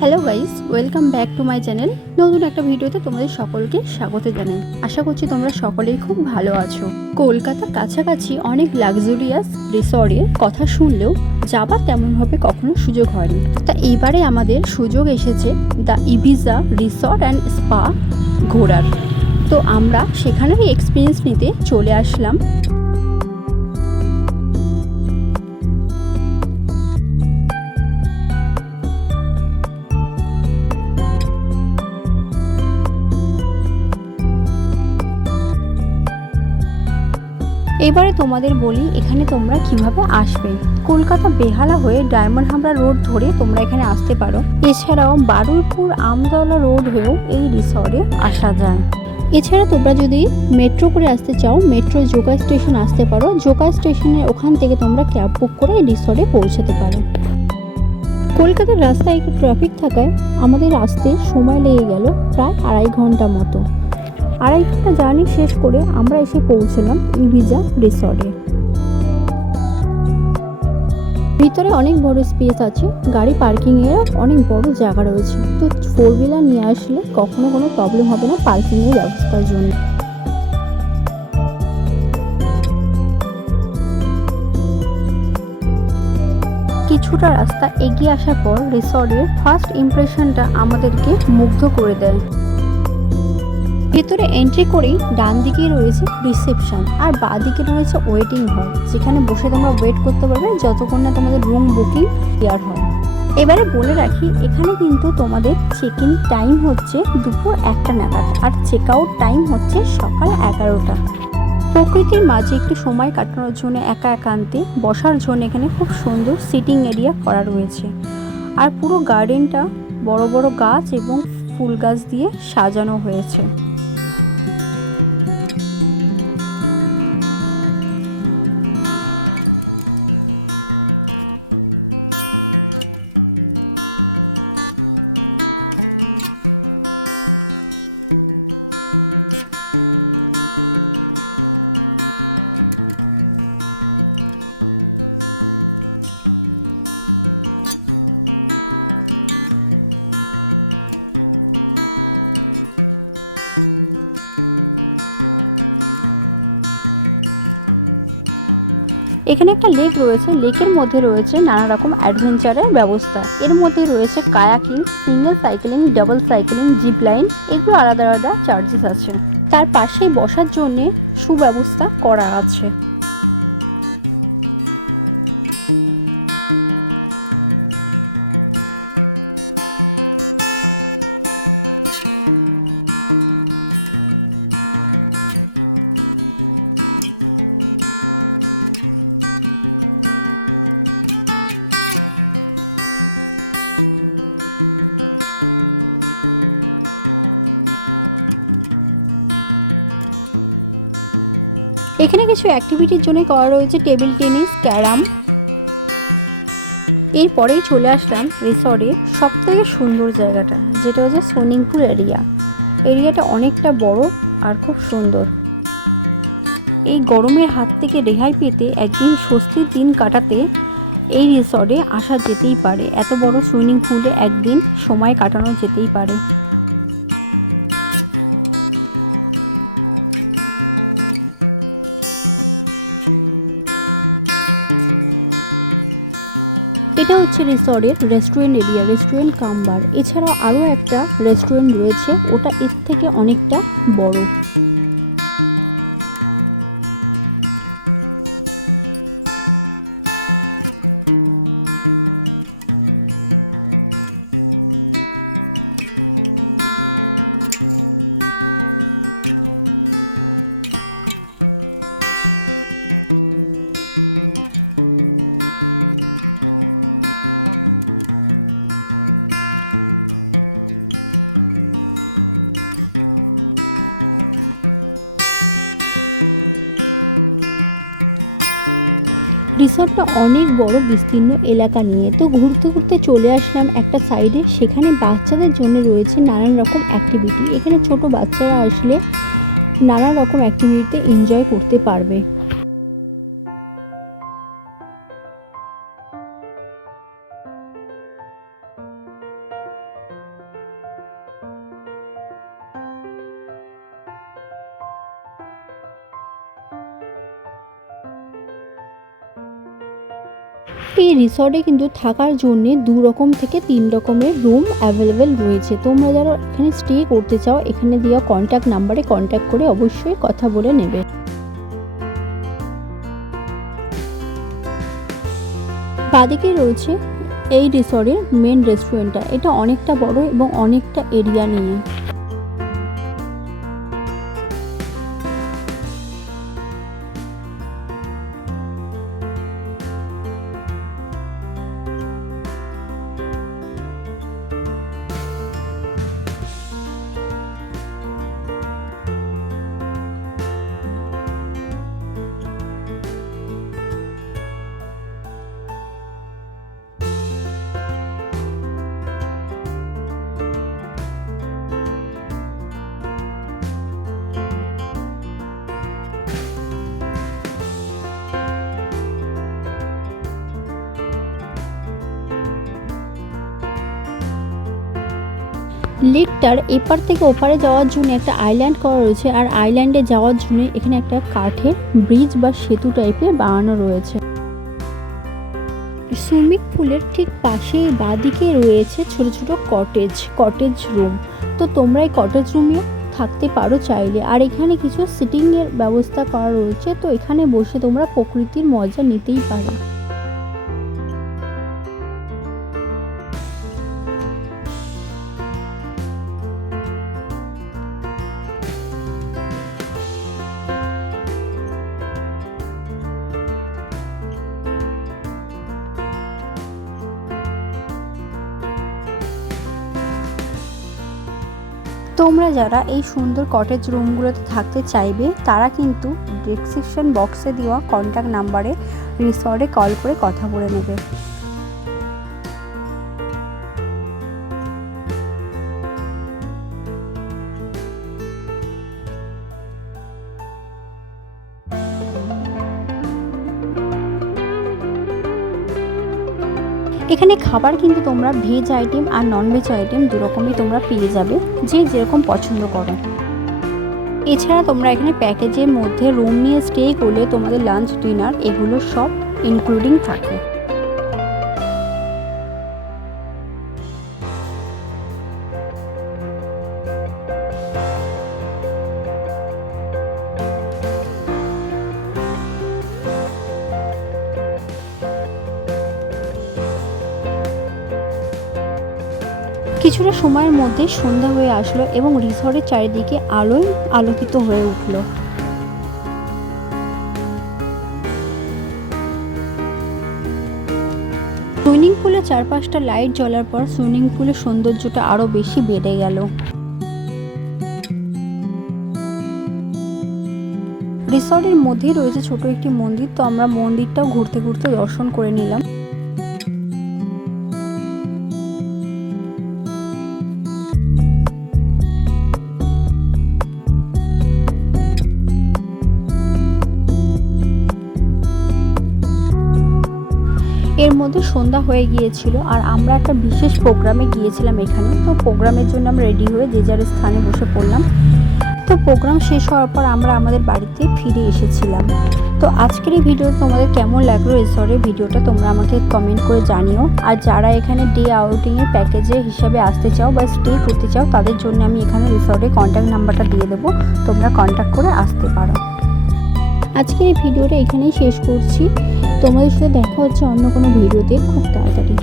Hello guys, welcome back to my channel. নতুন একটা ভিডিওতে তোমাদের সকলকে স্বাগত জানাই। আশা করছি তোমরা সকলেই খুব ভালো আছো। কলকাতার কাছাকাছি অনেক লাক্সারিয়াস রিসর্টের কথা শুনলেও যাবার তেমনভাবে কখনো সুযোগ হয়নি। তা এইবারে আমাদের সুযোগ এসেছে the Ibiza resort and spa ঘোরার। তো আমরা সেখানেরই এক্সপিরিয়েন্স নিতে চলে আসলাম। এবারে তোমাদের বলি এখানে তোমরা কিভাবে আসবে। কলকাতা বেহালা হয়ে ডায়মন্ড হাবড়া রোড ধরে তোমরা এখানে আসতে পারো। এছাড়াও বারুইপুর আমতলা রোড হয়েও এই রিসর্টে আসা যায়। এছাড়া তোমরা যদি মেট্রো করে আসতে চাও, মেট্রো জোকা স্টেশন আসতে পারো। জোকা স্টেশনের ওখান থেকে তোমরা ক্যাব বুক করে এই রিসর্টে পৌঁছাতে পারো। কলকাতার রাস্তায় একটু ট্রাফিক থাকায় আমাদের আসতে সময় লেগে গেল প্রায় 2.5 ঘন্টা মতো। 2.5 ঘন্টা জার্নি শেষ করে আমরা এসে পৌঁছলাম ইবিজা রিসর্টে। ভিতরে অনেক বড় স্পেস আছে, গাড়ি পার্কিংয়ের অনেক বড় জায়গা রয়েছে। তো 4 হুইলার নিয়ে আসলে কখনো কোনো প্রবলেম হবে না পার্কিংয়ের ব্যবস্থার জন্য। কিছুটা রাস্তা এগিয়ে আসার পর রিসর্টের ফার্স্ট ইমপ্রেশনটা আমাদেরকে মুগ্ধ করে দেয়। ভেতরে এন্ট্রি করেই ডান দিকেই রয়েছে রিসেপশন আর বাঁ দিকে রয়েছে ওয়েটিং হল, যেখানে বসে তোমরা ওয়েট করতে পারবে যতক্ষণ না তোমাদের রুম বুকিং ক্লিয়ার হয়। এবারে বলে রাখি এখানে কিন্তু তোমাদের চেক ইন টাইম হচ্ছে দুপুর 1টা নাগাদ আর চেক আউট টাইম হচ্ছে সকাল 11টা। প্রকৃতির মাঝে একটু সময় কাটানোর জন্য একা একান্তে বসার জন্য এখানে খুব সুন্দর সিটিং এরিয়া করা রয়েছে। আর পুরো গার্ডেনটা বড় বড় গাছ এবং ফুল গাছ দিয়ে সাজানো হয়েছে। এখানে একটা লেক রয়েছে, লেকের মধ্যে রয়েছে নানা রকম অ্যাডভেঞ্চারের ব্যবস্থা। এর মধ্যে রয়েছে kayaking, single cycling, double cycling, zip line, এগুলো আলাদা আলাদা চার্জেস আছে। তার পাশেই বসার জন্যে সুব্যবস্থা করা আছে। এখানে কিছু অ্যাক্টিভিটির জন্য করা রয়েছে টেবিল টেনিস, ক্যারাম। এরপরেই চলে আসলাম রিসর্টের সবথেকে সুন্দর জায়গাটা, যেটা হচ্ছে সুইমিং পুল এরিয়া। এরিয়াটা অনেকটা বড় আর খুব সুন্দর। এই গরমের হাত থেকে রেহাই পেতে একদিন স্বস্তির দিন কাটাতে এই রিসর্টে আসা যেতেই পারে। এত বড় সুইমিং পুলে একদিন সময় কাটানো যেতেই পারে। এটা হচ্ছে রিসর্টের রেস্টুরেন্ট এরিয়া, রেস্টুরেন্ট কাম বার। এছাড়াও আরও একটা রেস্টুরেন্ট রয়েছে, ওটা এর থেকে অনেকটা বড়। রিসর্টটা অনেক বড় বিস্তীর্ণ এলাকা নিয়ে। তো ঘুরতে ঘুরতে চলে আসলাম একটা সাইডে, সেখানে বাচ্চাদের জন্য রয়েছে নানান রকম অ্যাক্টিভিটি। এখানে ছোট বাচ্চারা আসলে নানা রকম অ্যাক্টিভিটিতে এনজয় করতে পারবে। এই রিসর্টে কিন্তু থাকার জন্য 2 রকম থেকে 3 রকমের রুম অ্যাভেলেবেল রয়েছে। তোমরা যারা এখানে স্টে করতে চাও এখানে দেওয়া কন্ট্যাক্ট নাম্বারে কন্ট্যাক্ট করে অবশ্যই কথা বলে নেবে। বাদিকে রয়েছে এই রিসর্টের মেন রেস্টুরেন্টটা। এটা অনেকটা বড় এবং অনেকটা এরিয়া নিয়ে। লেকটার এপার থেকে ওপারে যাওয়ার জন্য একটা আইল্যান্ড করা রয়েছে, আর আইল্যান্ডে যাওয়ার জন্য এখানে একটা কাঠের ব্রিজ বা সেতু টাইপের বানানো রয়েছে। সুইমিং পুলের ঠিক পাশেই বাদিকে রয়েছে ছোট ছোট কটেজ রুম। তো তোমরা এই কটেজ রুমেও থাকতে পারো চাইলে। আর এখানে কিছু সিটিংয়ের ব্যবস্থা করা রয়েছে, তো এখানে বসে তোমরা প্রকৃতির মজা নিতেই পারো। তোমরা যারা এই সুন্দর কটেজ রুমগুলোতে থাকতে চাইবে তারা কিন্তু ডেসক্রিপশন বক্সে দেওয়া কন্ট্যাক্ট নাম্বারে রিসর্টে কল করে কথা বলে নেবে। এখানে খাবার কিন্তু তোমরা ভেজ আইটেম আর নন ভেজ আইটেম 2 রকমই তোমরা পেয়ে যাবে, যে যেরকম পছন্দ করো। এছাড়া তোমরা এখানে প্যাকেজের মধ্যে রুম নিয়ে স্টে করলে তোমাদের লাঞ্চ ডিনার এগুলো সব ইনক্লুডিং থাকে। কিছুটা সময়ের মধ্যে সন্ধ্যা হয়ে আসলো এবং রিসর্টের চারিদিকে আলোয় আলোকিত হয়ে উঠল। সুইমিং পুলে 4-5টা লাইট জ্বলার পর সুইমিং পুলের সৌন্দর্যটা আরো বেশি বেড়ে গেল। রিসর্টের মধ্যেই রয়েছে ছোট একটি মন্দির, তো আমরা মন্দিরটাও ঘুরতে ঘুরতে দর্শন করে নিলাম। এর মধ্যে সন্ধ্যা হয়ে গিয়েছিল আর আমরা একটা বিশেষ প্রোগ্রামে গিয়েছিলাম এখানে। তো প্রোগ্রামের জন্য আমরা রেডি হয়ে যে যার স্থানে বসে পড়লাম। তো প্রোগ্রাম শেষ হওয়ার পর আমরা আমাদের বাড়িতে ফিরে এসেছিলাম। তো আজকের এই ভিডিও তোমাদের কেমন লাগলো রিসর্টের ভিডিওটা তোমরা আমাকে কমেন্ট করে জানিও। আর যারা এখানে ডে আউটিংয়ের প্যাকেজের হিসাবে আসতে চাও বা স্টে করতে চাও তাদের জন্য আমি এখানে রিসর্টের কন্ট্যাক্ট নাম্বারটা দিয়ে দেবো, তোমরা কন্ট্যাক্ট করে আসতে পারো। আজকের এই ভিডিওটা এখানেই শেষ করছি। তোমাদের সাথে দেখা হচ্ছে অন্য কোনো ভিডিওতে খুব তাড়াতাড়ি।